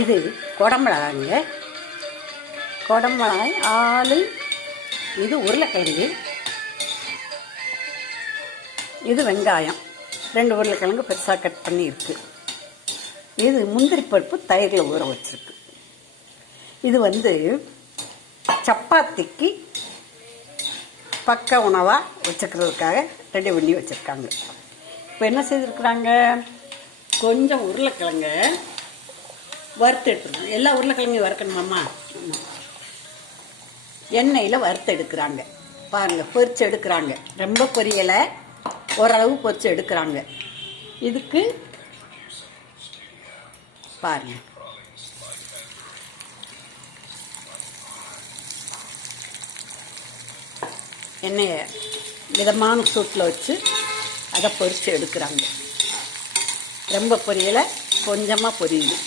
இது குடமிளகாங்க, குடமிளகாய் ஆளு. இது உருளைக்கிழங்கு, இது வெங்காயம், 2 உருளைக்கிழங்கு பெருசாக கட் பண்ணி இருக்குது. இது முந்திரி பருப்பு தயிரில் ஊற வச்சுருக்கு. இது சப்பாத்திக்கு பக்க உணவாக வச்சுக்கிறதுக்காக ரெடி பண்ணி வச்சுருக்காங்க. இப்போ என்ன செய்திருக்கிறாங்க, கொஞ்சம் உருளைக்கிழங்க வறுத்து எடுத்துருக்காங்க. எல்லா உருளைக்கிழங்கையும் வறுக்கணுமாம்மா, எண்ணெயில் வறுத்து எடுக்கிறாங்க. பாருங்கள், பொரித்து எடுக்கிறாங்க. ரொம்ப பொரியலை, ஓரளவு பொரித்து எடுக்கிறாங்க. இதுக்கு பாருங்கள், எண்ணெயை மிதமான சூட்டில் வச்சு அதை பொரித்து எடுக்கிறாங்க. ரொம்ப பொரியலை, கொஞ்சமாக பொரியுது.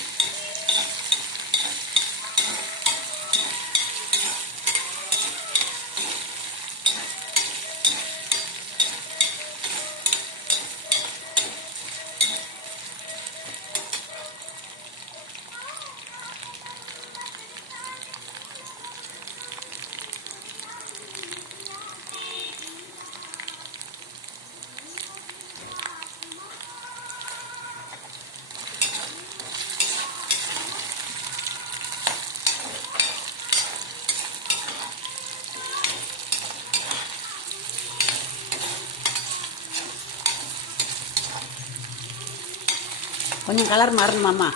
கொஞ்சம் கலர் மாறணுமாம்மா.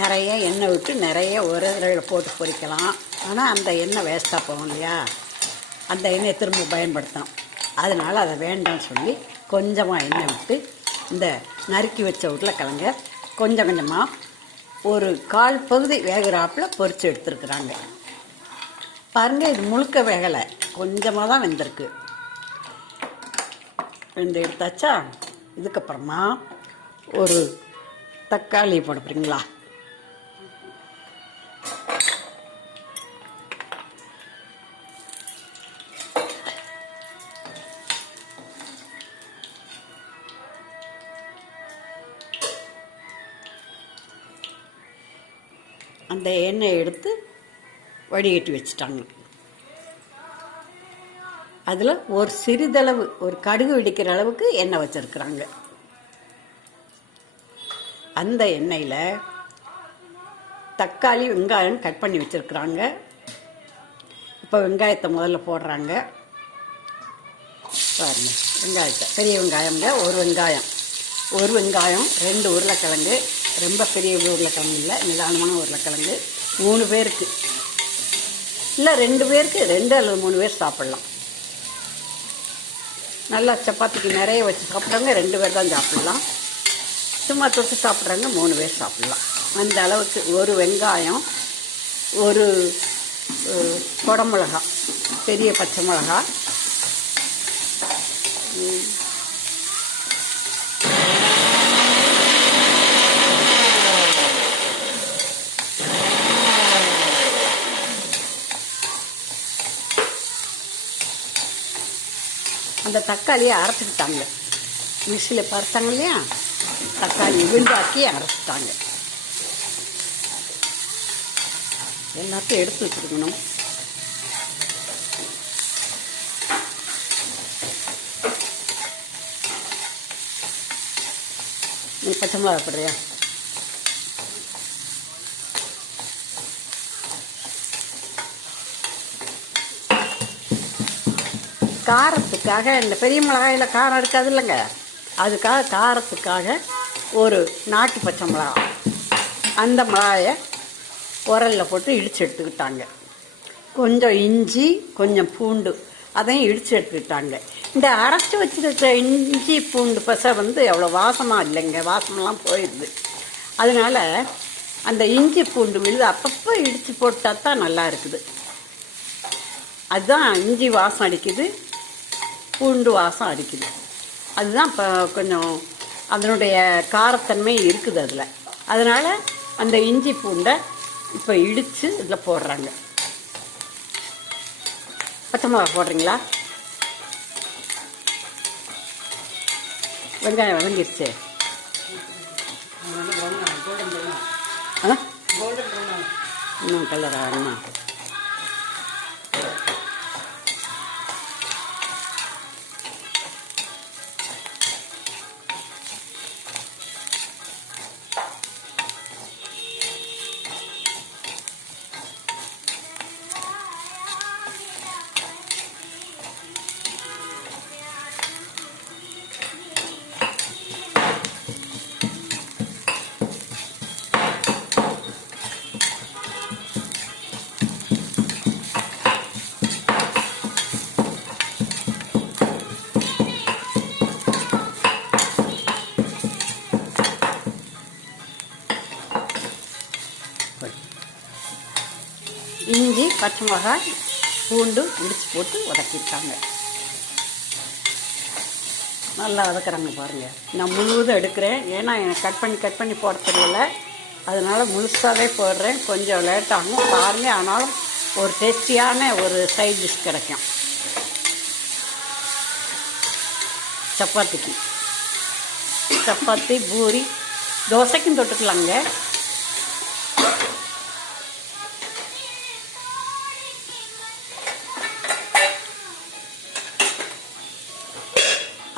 நிறைய எண்ணெய் விட்டு நிறைய ஒரு தடவை போட்டு பொரிக்கலாம். ஆனால் அந்த எண்ணெய் வேஸ்ட்டாக போகும் இல்லையா, அந்த எண்ணெயை திரும்ப பயன்படுத்தணும். அதனால் அதை வேண்டாம்னு சொல்லி கொஞ்சமாக எண்ணெய் விட்டு இந்த நறுக்கி வச்ச உருளைக்கிழங்க கொஞ்சம் கொஞ்சமாக ஒரு 1/4 பகுதி வேகிறாப்பில் பொரித்து எடுத்துருக்குறாங்க. பாருங்கள், இது முழுக்க வேகலை, கொஞ்சமாக தான் வெந்திருக்கு. வெந்து எடுத்தாச்சா. இதுக்கப்புறமா ஒரு தக்காளி போட போகிறீங்களா? அந்த எண்ணெயை எடுத்து வடிகட்டி வச்சுட்டாங்க. அதில் ஒரு சிறிதளவு, ஒரு கடுகு வெடிக்கிற அளவுக்கு எண்ணெய் வச்சுருக்குறாங்க. அந்த எண்ணெயில் தக்காளி வெங்காயம் கட் பண்ணி வச்சுருக்குறாங்க. இப்போ வெங்காயத்தை முதல்ல போடுறாங்க. பாருங்கள், வெங்காயத்தை, பெரிய வெங்காயங்க, ஒரு வெங்காயம் 2 உருளைக்கிழங்கு, ரொம்ப பெரிய உருளைக்கிழங்கு இல்லை, நிதானமான உருளைக்கிழங்கு. 3 பேருக்கு இல்லை, 2 பேருக்கு, 2 அல்லது 3 பேர் சாப்பிட்லாம். நல்லா சப்பாத்திக்கு நிறைய வச்சு சாப்பிட்றவங்க 2 பேர் தான் சாப்பிட்லாம். சும்மா தொட்டு சாப்பிட்றவங்க 3 பேர் சாப்பிட்லாம். அந்த அளவுக்கு ஒரு வெங்காயம், ஒரு குடமிளகா, பெரிய பச்சை மிளகா, அந்த தக்காளியை அரைச்சிக்கிட்டாங்க. மிக்சியில் பறித்தாங்க இல்லையா, தக்காளி விழுந்தாக்கி அரைச்சிட்டாங்க. எல்லாத்தையும் எடுத்து வச்சுருக்கணும். நீ பச்சை மிளகா போடுறியா? காரத்துக்காக இந்த பெரிய மிளகாயில் காரம் இருக்காது இல்லைங்க, அதுக்காக காரத்துக்காக ஒரு நாட்டு பச்சை மிளகா, அந்த மிளகாயை உரலில் போட்டு இடித்து எடுத்துக்கிட்டாங்க. கொஞ்சம் இஞ்சி கொஞ்சம் பூண்டு அதையும் இடித்து எடுத்துக்கிட்டாங்க. இந்த அரைச்சி வச்சுருக்க இஞ்சி பூண்டு பசை வந்து அவ்வளோ வாசமாக இல்லைங்க, வாசமெல்லாம் போயிடுது. அதனால் அந்த இஞ்சி பூண்டு விழுது அப்பப்போ இடித்து போட்டால் தான் நல்லா இருக்குது. அதுதான் இஞ்சி வாசம் அடிக்குது, பூண்டு வாசம் அடிக்குது. அதுதான் இப்போ கொஞ்சம் அதனுடைய காரத்தன்மை இருக்குது அதில். அதனால் அந்த இஞ்சி பூண்டை இப்போ இடித்து இதில் போடுறாங்க. பச்சை மிளகா போடுறீங்களா? வெங்காயம் வதங்கிருச்சு. இன்னும் கலரா வேணுமா? இஞ்சி பச்சை மிளகாய் பூண்டு இடித்து போட்டு வதக்கிட்டாங்க. நல்லா வதக்குறாங்க பாருங்கள். நான் முழுவதும் எடுக்கிறேன், ஏன்னா எனக்கு கட் பண்ணி போட தெரியல, அதனால் முழுசாகவே போடுறேன். கொஞ்சம் லேட் ஆகும் பாருங்கள், ஆனாலும் ஒரு டேஸ்டியான ஒரு சைட் டிஷ் கிடைக்கும். சப்பாத்திக்கு, சப்பாத்தி பூரி தோசைக்கும் தொட்டுக்கலாங்க.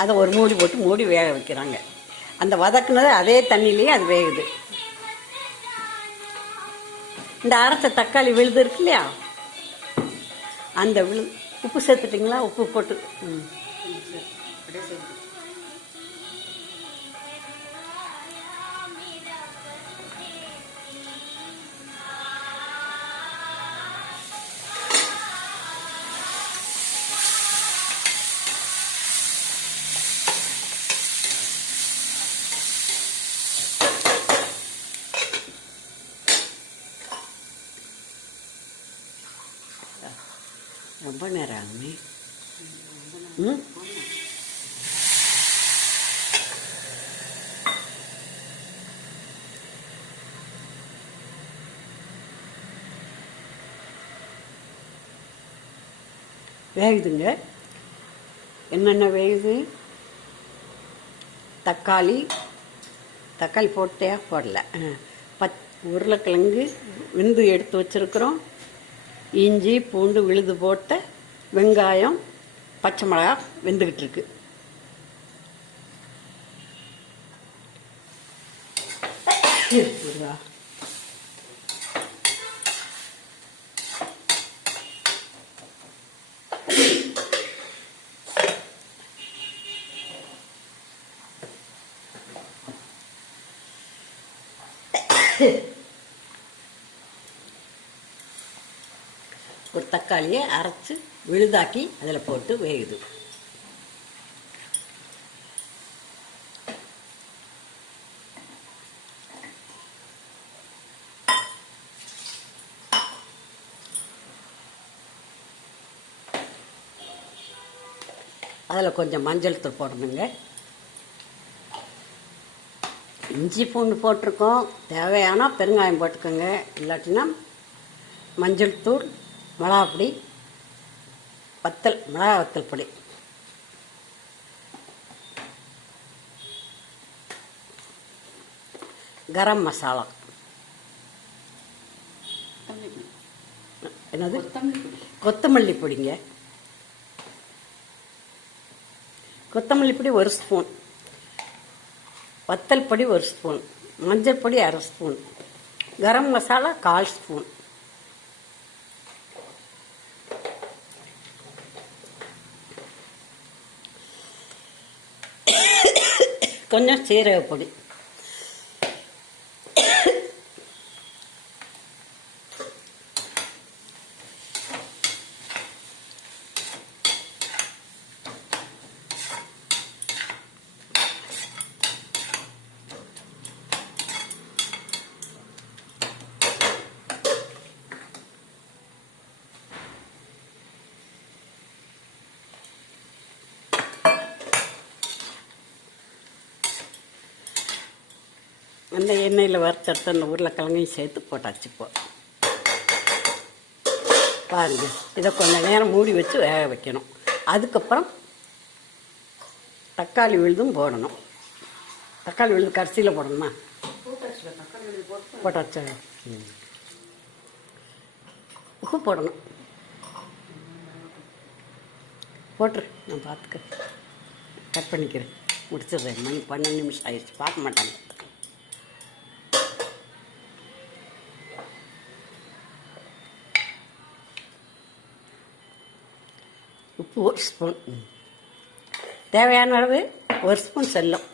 அதை ஒரு மூடி போட்டு மூடி வேக வைக்கிறாங்க. அந்த வதக்குனது அதே தண்ணியிலேயே அது வேகுது. இந்த அரைச்ச தக்காளி விழுது இருக்கு இல்லையா, அந்த உப்பு சேர்த்துட்டிங்களா? உப்பு போட்டு ரொம்ப நேரம் ஆகுமே. வேகுதுங்க. என்னென்ன வேகுது? தக்காளி போட்டே போடல, உருளைக்கிழங்கு வெந்து எடுத்து வச்சுருக்குறோம், இஞ்சி பூண்டு விழுது போட்ட வெங்காயம் பச்சை மிளகா வெந்துக்கிட்டு இருக்கு. ஒரு தக்காளியை அரைச்சி விழுதாக்கி அதில் போட்டு வேகுது. அதில் கொஞ்சம் மஞ்சள் தூள் போடணுங்க. இஞ்சி பூண்டு போட்டிருக்கோம், தேவையான பெருங்காயம் போட்டுக்கோங்க, இல்லாட்டினா மஞ்சள் தூள், மிளகாப்பொடி, மிளகா வத்தல் பொடி, கரம் மசாலா, என்னது கொத்தமல்லி பொடிங்க, கொத்தமல்லி பொடி 1 ஸ்பூன், வத்தல் பொடி 1 ஸ்பூன், மஞ்சள் பொடி 1/2 ஸ்பூன், கரம் மசாலா 1/4 ஸ்பூன், கொஞ்சம் சீரகப்பொடி, அந்த எண்ணெயில் வறுத்தெடுத்து அந்த உருளைக்கிழங்கையும் சேர்த்து போட்டாச்சு. இப்போ பாருங்க, இதை கொஞ்சம் நேரம் மூடி வச்சு வேக வைக்கணும். அதுக்கப்புறம் தக்காளி விழுதும் போடணும். தக்காளி விழுது கடைசியில் போடணுமா? போட்டாச்சா? உப்பு போடணும். போட்டுரு, நான் பார்த்துக்கிறேன். கட் பண்ணிக்கிறேன், முடிச்சிடுறேன். மணி 12 நிமிஷம் ஆயிடுச்சு, பார்க்க மாட்டாங்க. உப்பு 1 ஸ்பூன், தேவையான அளவு 1 ஸ்பூன் செல்லம்,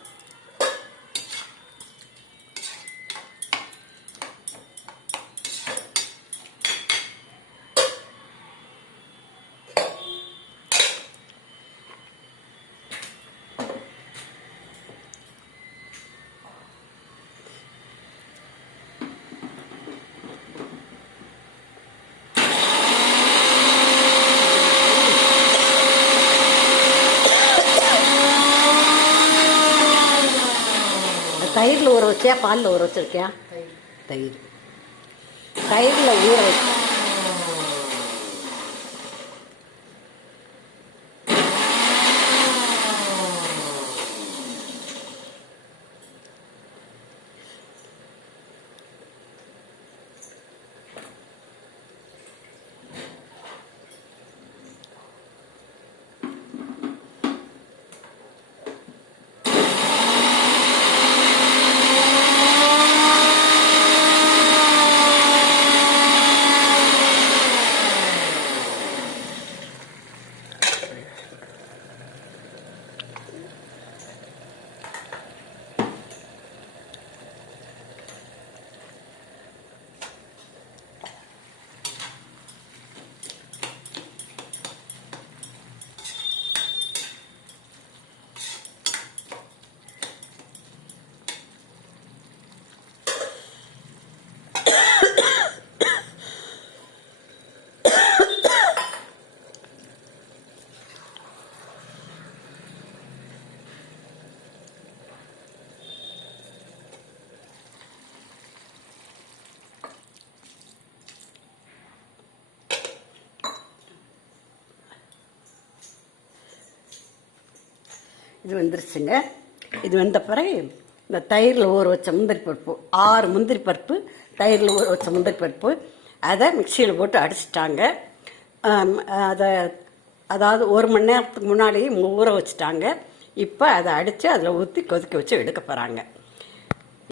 தயிரில் ஊற வச்சியா பாலில் ஊற வச்சிருக்கியா? தயிரில் ஊற வச்சு இது வந்துருச்சுங்க. இது வந்த பிறகு இந்த தயிரில் ஊற வச்ச முந்திரி பருப்பு, 6 முந்திரி பருப்பு தயிரில் ஊற வச்ச முந்திரி பருப்பு, அதை மிக்சியில் போட்டு அடிச்சிட்டாங்க. அதாவது 1 மணி நேரத்துக்கு முன்னாடியே ஊற வச்சுட்டாங்க. இப்போ அதை அடித்து அதில் ஊற்றி கொதிக்க வச்சு எடுக்க போகிறாங்க.